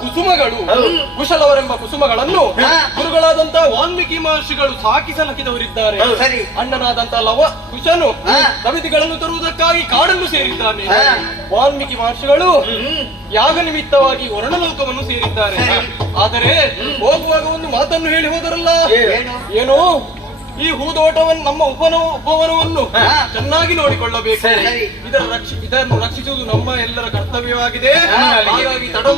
ಕುಸುಮಗಳು, ಕುಶಲವರೆಂಬ ಕುಸುಮಗಳನ್ನು ಗುರುಗಳಾದಂತ ವಾಲ್ಮೀಕಿ ಮಹರ್ಷಿಗಳು ಸಾಕಿ ಸಲಕಿದವರಿದ್ದಾರೆ. ಸರಿ. ಅಣ್ಣನಾದಂತ ಲವ ಕುಶನು ಸಮಿತಿಗಳನ್ನು ತರುವುದಕ್ಕಾಗಿ ಕಾಡನ್ನು ಸೇರಿದ್ದಾನೆ. ವಾಲ್ಮೀಕಿ ಮಹರ್ಷಿಗಳು ಯಾಗ ನಿಮಿತ್ತವಾಗಿ ವರ್ಣಲೋಕವನ್ನು ಸೇರಿದ್ದಾರೆ. ಆದರೆ ಹೋಗುವಾಗ ಒಂದು ಮಾತನ್ನು ಹೇಳಿ ಹೋದರಲ್ಲ, ಏನು ಈ ಹೂದೋಟವನ್ನು ನಮ್ಮ ಉಪವನವನ್ನು ಚೆನ್ನಾಗಿ ನೋಡಿಕೊಳ್ಳಬೇಕು. ಇದನ್ನು ರಕ್ಷಿಸುವುದು ನಮ್ಮ ಎಲ್ಲರ ಕರ್ತವ್ಯವಾಗಿದೆ. ಹಾಗಾಗಿ ತಡ